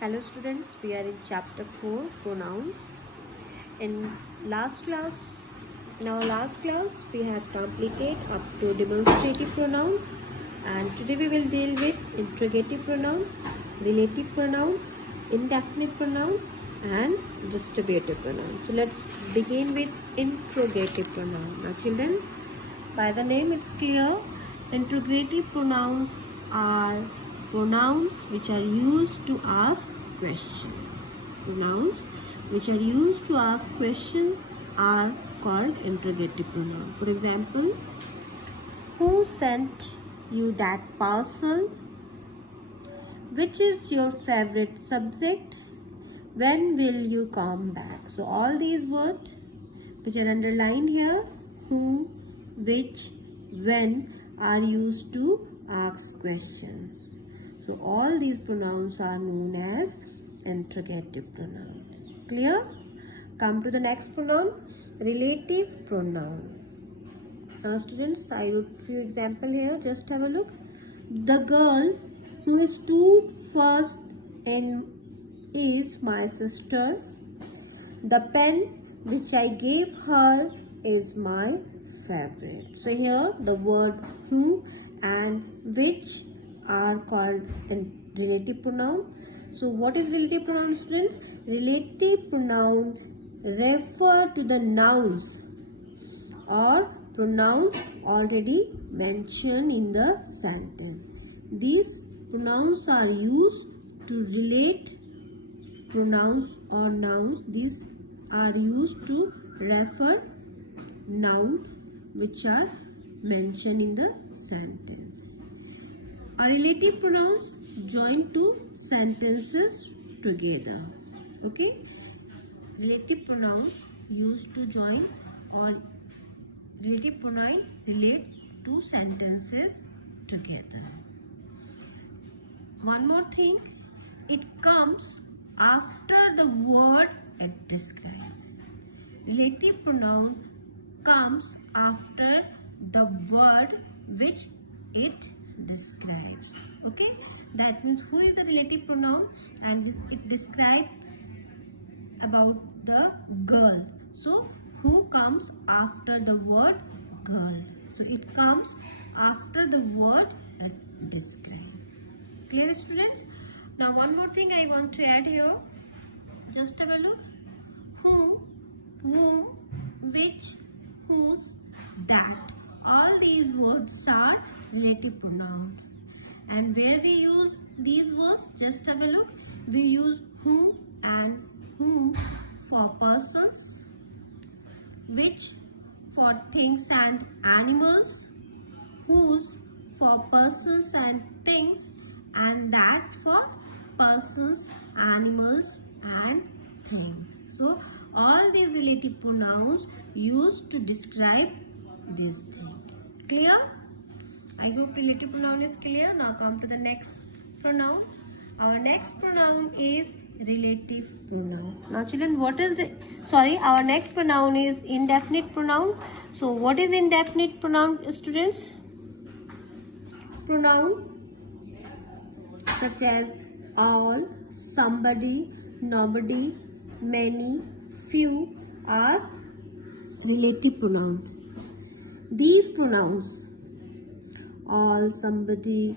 Hello students, we are in chapter 4 pronouns. In our last class we have completed up to demonstrative pronoun, and today we will deal with interrogative pronoun, relative pronoun, indefinite pronoun and distributive pronoun. So let's begin with interrogative pronoun. Now children, by the name it's clear, interrogative pronouns are pronouns which are used to ask questions. Pronouns which are used to ask questions are called interrogative pronouns. For example, who sent you that parcel? Which is your favorite subject? When will you come back? So all these words which are underlined here, who, which, when, are used to ask questions. So all these pronouns are known as interrogative pronoun. Clear? Come to the next pronoun, relative pronoun. Now students, I wrote few examples here. Just have a look. The girl who stood first in is my sister. The pen which I gave her is my favorite. So here the word who and which are called relative pronoun. So what is relative pronoun, students? Relative pronoun refer to the nouns or pronouns already mentioned in the sentence. These pronouns are used to relate pronouns or nouns. These are used to refer nouns which are mentioned in the sentence. Are relative pronouns join two sentences together. Okay? Relative pronoun used to join or relative pronoun relate two sentences together. One more thing, it comes after the word it describes. Relative pronoun comes after the word which it describes. Okay, that means who is the relative pronoun and it describes about the girl. So who comes after the word girl. So it comes after the word it describes. Clear, students? Now one more thing I want to add here. Just have a look. Who, whom, which, whose, that. All these words are relative pronoun. And where we use these words, just have a look. We use who and whom for persons, which for things and animals, whose for persons and things, and that for persons, animals and things. So all these relative pronouns used to describe these things. Clear? I hope relative pronoun is clear. Now come to the next pronoun. Our next pronoun is relative pronoun. Now children, our next pronoun is indefinite pronoun. So what is indefinite pronoun, students? Pronoun such as all, somebody, nobody, many, few are relative pronoun. These pronouns, all, somebody,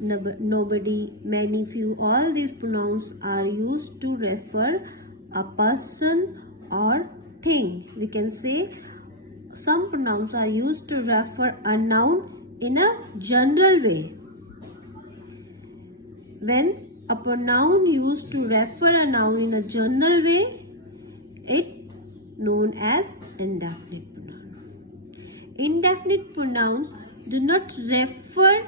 nobody, many, few, all these pronouns are used to refer a person or thing. We can say some pronouns are used to refer a noun in a general way. When a pronoun used to refer a noun in a general way, it known as indefinite pronoun. Indefinite pronouns do not refer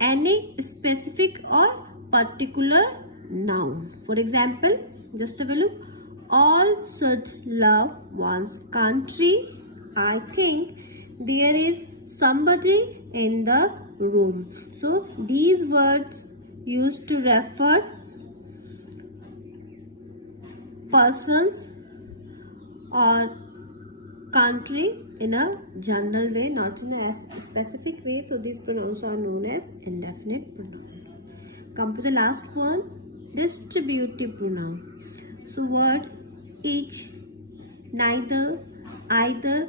any specific or particular noun. For example, just have a look. All should love one's country. I think there is somebody in the room. So these words used to refer persons or country in a general way, not in a specific way. So these pronouns are known as indefinite pronoun. Come to the last one, distributive pronoun. So word each, neither, either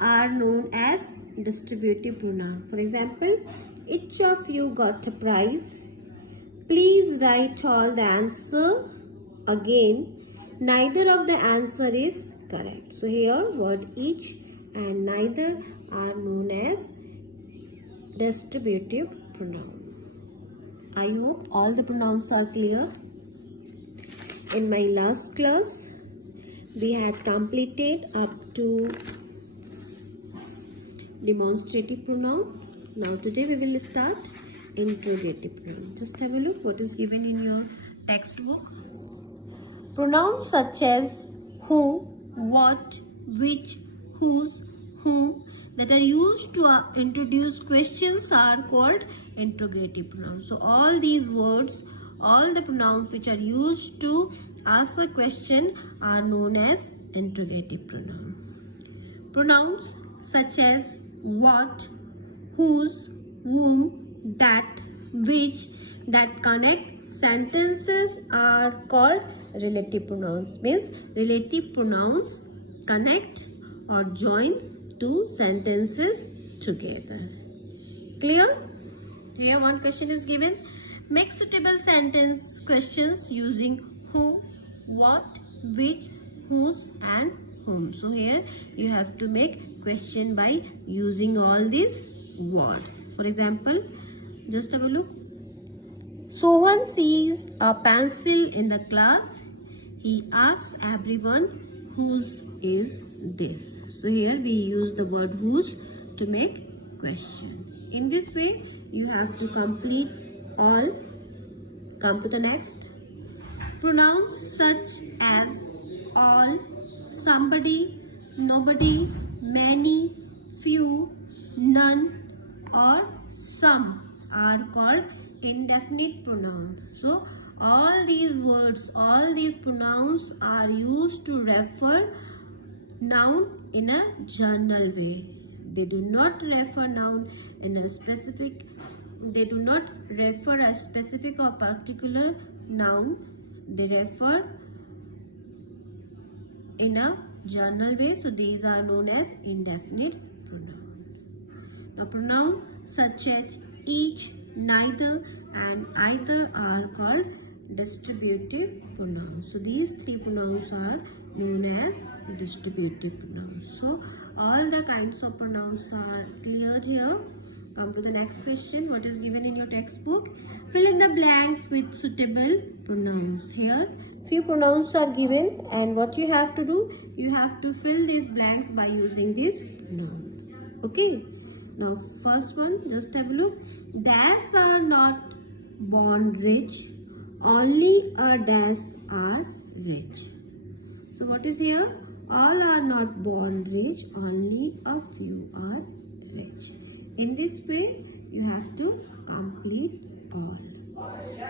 are known as distributive pronoun. For example, each of you got a prize. Please write all the answer. Again, neither of the answer is correct. So here word each and neither are known as distributive pronoun. I hope all the pronouns are clear. In my last class, we had completed up to demonstrative pronoun. Now today we will start interrogative pronoun. Just have a look what is given in your textbook. Pronouns such as who, what, which, whose, whom that are used to introduce questions are called interrogative pronouns. So all these words, all the pronouns which are used to ask a question are known as interrogative pronoun. Pronouns such as what, whose, whom, that, which, that connect sentences are called relative pronouns. Means relative pronouns connect or joins two sentences together. Clear? Here one question is given. Make suitable sentence questions using who, what, which, whose and whom. So here you have to make question by using all these words. For example, just have a look. Sohan sees a pencil in the class. He asks everyone, whose is this? So here we use the word whose to make question. In this way you have to complete all. Come to the next. Pronouns such as all, somebody, nobody, many, few, none or some are called indefinite pronoun. So all these words, all these pronouns are used to refer noun in a general way. They do not refer noun in a specific, they do not refer a specific or particular noun. They refer in a general way. So these are known as indefinite pronoun. Now pronoun such as each, neither and either are called distributive pronouns. So these three pronouns are known as distributive pronouns. So all the kinds of pronouns are cleared here. Come to the next question. What is given in your textbook? Fill in the blanks with suitable pronouns. Here few pronouns are given and what you have to do, you have to fill these blanks by using this pronoun. Okay. Now first one, just have a look. Dash are not born rich, only a dash are rich. So what is here? All are not born rich, only a few are rich. In this way you have to complete all.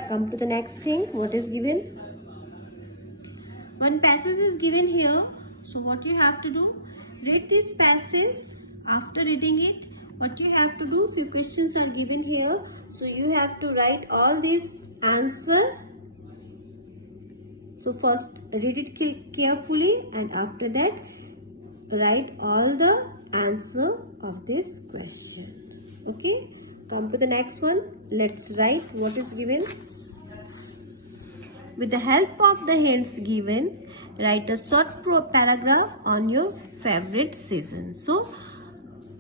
Come to the next thing. What is given? One passage is given here. So what you have to do? Read this passage. After reading it, what you have to do? Few questions are given here. So you have to write all these answer. So first read it carefully and after that write all the answer of this question. Okay. Come to the next one. Let's write what is given. With the help of the hints given, write a short paragraph on your favorite season. So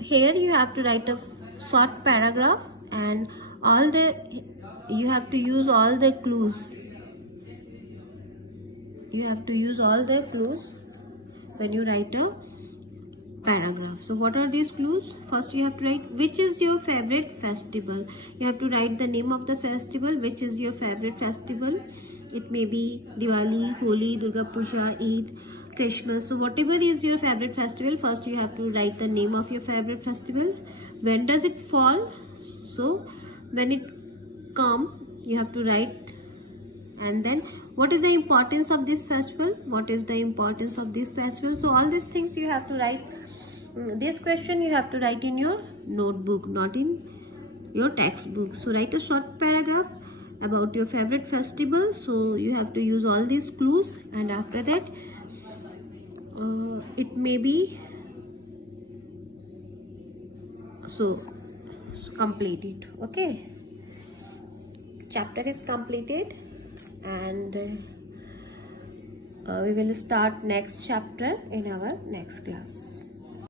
here you have to write a short paragraph and you have to use all the clues. You have to use all the clues when you write a paragraph. So what are these clues? First you have to write which is your favorite festival. You have to write the name of the festival, which is your favorite festival. It may be Diwali, Holi, Durga Puja, Eid, Christmas. So whatever is your favorite festival, first you have to write the name of your favorite festival. When does it fall? So when it come, you have to write. And then what is the importance of this festival? What is the importance of this festival? So all these things you have to write. This question you have to write in your notebook, not in your textbook. So write a short paragraph about your favorite festival. So you have to use all these clues, and after that it may be so completed. Okay, chapter is completed, and we will start next chapter in our next class.